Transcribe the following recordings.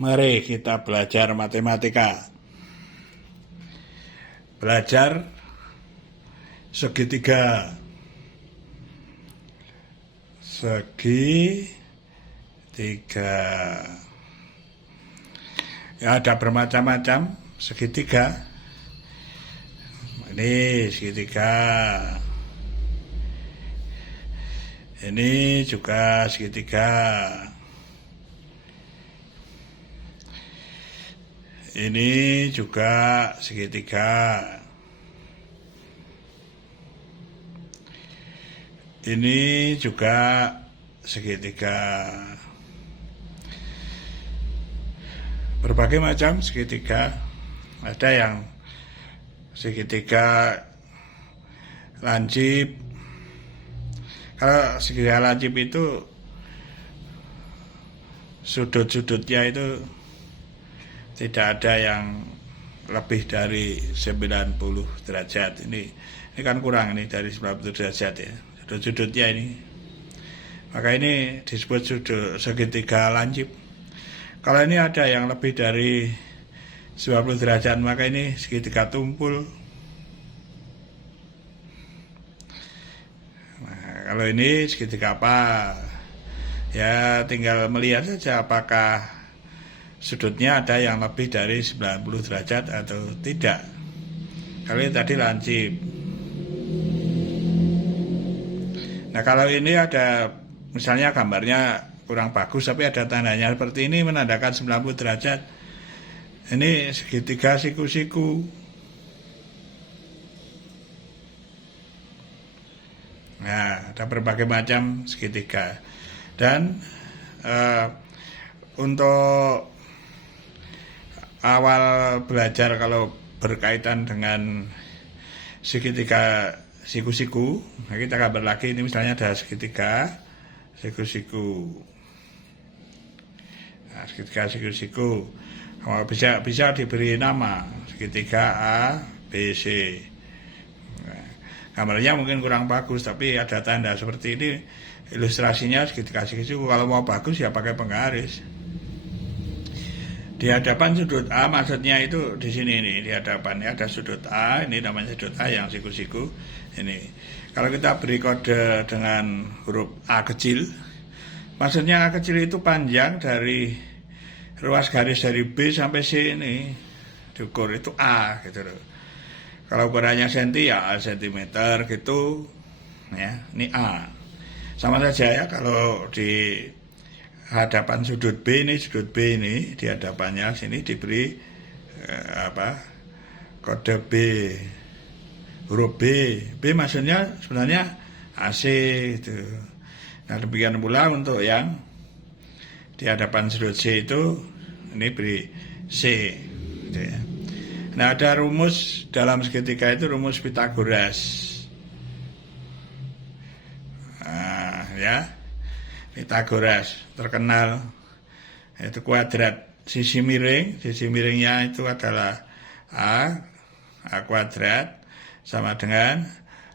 Mari kita belajar matematika. Belajar segitiga. Segitiga. Ya, ada bermacam-macam segitiga. Ini segitiga. Ini juga segitiga. Ini juga segitiga. Ini juga segitiga. Berbagai macam segitiga. Ada yang segitiga lancip. Kalau segitiga lancip itu sudut-sudutnya itu tidak ada yang lebih dari 90 derajat. Ini kan kurang ini dari 90 derajat ya. Sudut-sudutnya ini. Maka ini disebut sudut segitiga lancip. Kalau ini ada yang lebih dari 90 derajat, maka ini segitiga tumpul. Nah, kalau ini segitiga apa? Ya tinggal melihat saja apakah sudutnya ada yang lebih dari 90 derajat atau tidak. Kalau ini tadi lancip. Nah, kalau ini ada misalnya gambarnya kurang bagus tapi ada tandanya seperti ini menandakan 90 derajat. Ini segitiga siku-siku. Nah, ada berbagai macam segitiga. Dan untuk awal belajar kalau berkaitan dengan segitiga siku-siku, nah kita gambar lagi. Ini misalnya ada segitiga siku-siku. Nah, segitiga siku-siku bisa diberi nama segitiga A, B, C. Nah, gambarnya mungkin kurang bagus tapi ada tanda seperti ini. Ilustrasinya segitiga siku-siku. Kalau mau bagus ya pakai penggaris. Di hadapan sudut A, maksudnya itu di sini nih, di hadapan ada sudut A, ini namanya sudut A yang siku-siku. Ini kalau kita beri kode dengan huruf A kecil, maksudnya A kecil itu panjang dari ruas garis dari B sampai C ini diukur itu A gitu loh. Kalau ukurannya senti ya sentimeter gitu ya, ini A. Sama saja ya kalau di hadapan sudut B ini di hadapannya sini diberi kode B, huruf B. B maksudnya sebenarnya AC itu. Nah, demikian pula untuk yang di hadapan sudut C itu ini beri C gitu ya. Nah, ada rumus dalam segitiga itu rumus Pythagoras. Nah, ya. Pythagoras terkenal, itu kuadrat sisi miringnya itu adalah A kuadrat sama dengan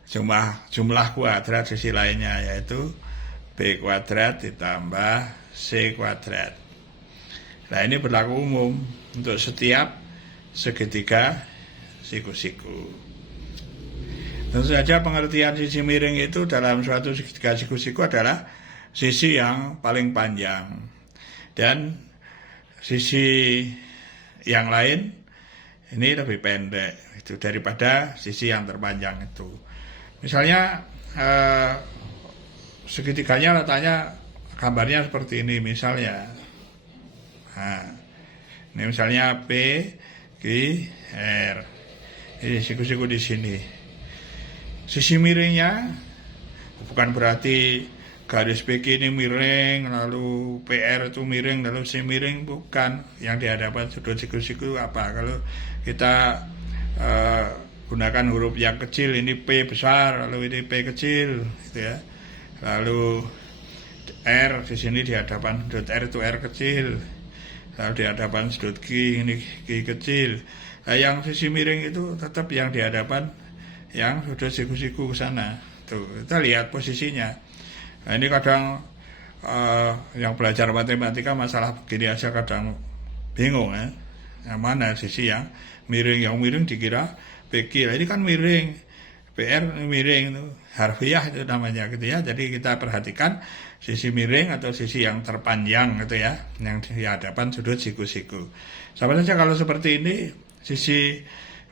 jumlah kuadrat sisi lainnya, yaitu B kuadrat ditambah C kuadrat. Nah, ini berlaku umum untuk setiap segitiga siku-siku. Tentu saja pengertian sisi miring itu dalam suatu segitiga siku-siku adalah sisi yang paling panjang dan sisi yang lain ini lebih pendek itu daripada sisi yang terpanjang itu. Misalnya segitiganya letaknya gambarnya seperti ini misalnya. Nah, ini misalnya P, Q, R. Ini siku-siku di sini. Sisi miringnya bukan berarti garis PQ ini miring, lalu PR itu miring, lalu C miring, bukan. Yang di hadapan sudut siku-siku apa? Kalau kita gunakan huruf yang kecil, ini P besar, lalu ini P kecil, gitu ya. Lalu R di sini di hadapan sudut R itu R kecil, lalu di hadapan sudut Q ini Q kecil. Nah, yang sisi miring itu tetap yang di hadapan yang sudut siku-siku ke sana. Tuh, kita lihat posisinya. Nah, ini kadang yang belajar matematika masalah begini aja kadang bingung ya. Yang mana sisi yang miring dikira PQ. Ini kan miring, PR miring itu, harfiah itu namanya gitu ya. Jadi kita perhatikan sisi miring atau sisi yang terpanjang gitu ya, yang di hadapan sudut siku-siku. Sama saja kalau seperti ini, sisi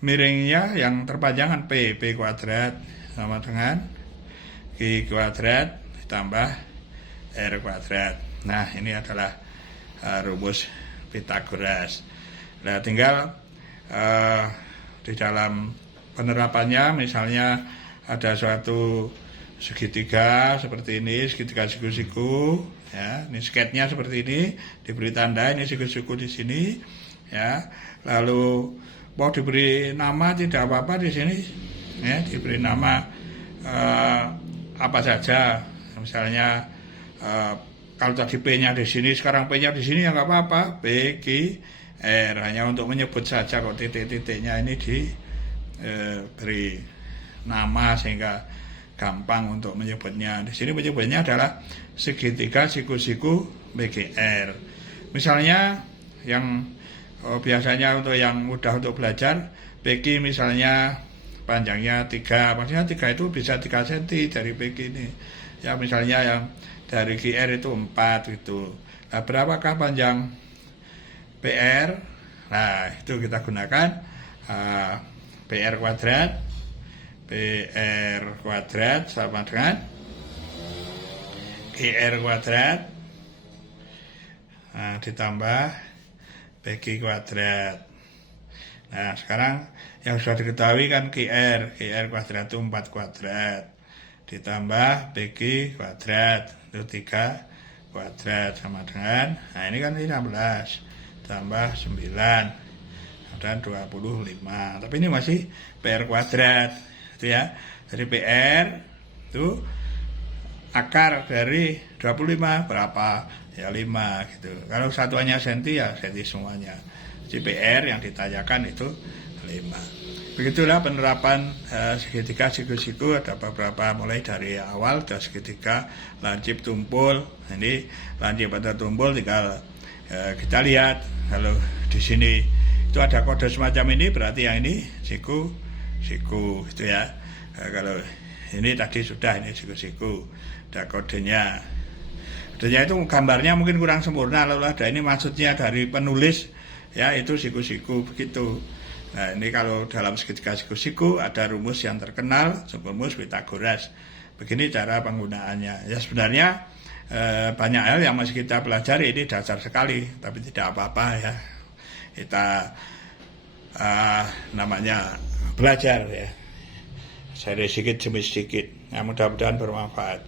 miringnya yang terpanjang kan P kuadrat sama dengan Q kuadrat ditambah R kuadrat. Nah, ini adalah rumus Pythagoras. Nah, tinggal di dalam penerapannya, misalnya ada suatu segitiga seperti ini, segitiga siku-siku, ya, ini sketnya seperti ini, diberi tanda ini siku-siku di sini, ya, lalu mau diberi nama tidak apa-apa di sini, ya, diberi nama apa saja, misalnya kalau tadi P-nya di sini, sekarang P-nya di sini ya nggak apa-apa, P, Q, R, hanya untuk menyebut saja kok titik-titiknya ini diberi nama sehingga gampang untuk menyebutnya. Di sini menyebutnya adalah segitiga siku-siku BGR. Misalnya yang biasanya untuk yang mudah untuk belajar, PQ misalnya panjangnya 3, maksudnya 3 itu bisa 3 cm dari PQ ini. Ya misalnya yang dari QR itu 4 gitu. Nah, berapakah panjang PR? Nah, itu kita gunakan PR kuadrat sama dengan GR kuadrat, nah, ditambah PQ kuadrat. Nah, sekarang yang sudah diketahui kan GR kuadrat itu 4 kuadrat ditambah PQ kuadrat itu 3 kuadrat sama dengan, nah ini kan 16 tambah 9 dan 25. Tapi ini masih PR kuadrat itu ya. Jadi PR itu akar dari 25 berapa? Ya 5 gitu. Kalau satuannya senti ya senti semuanya. Jadi PR yang ditanyakan itu 5. Begitulah penerapan segitiga siku-siku. Ada beberapa mulai dari awal ada segitiga lancip tumpul. Ini lancip atau tumpul tinggal kita lihat. Kalau di sini itu ada kode semacam ini, berarti yang ini siku gitu ya. Kalau ini tadi sudah, ini siku-siku, ada kodenya. Kodenya itu gambarnya mungkin kurang sempurna, lalu ada ini maksudnya dari penulis ya, itu siku-siku begitu. Nah, ini kalau dalam segitiga siku-siku ada rumus yang terkenal, rumus Pythagoras. Begini cara penggunaannya. Ya sebenarnya banyak hal yang masih kita pelajari, ini dasar sekali, tapi tidak apa-apa ya. Kita namanya belajar ya. Dari sedikit demi sedikit. Nah, mudah-mudahan bermanfaat.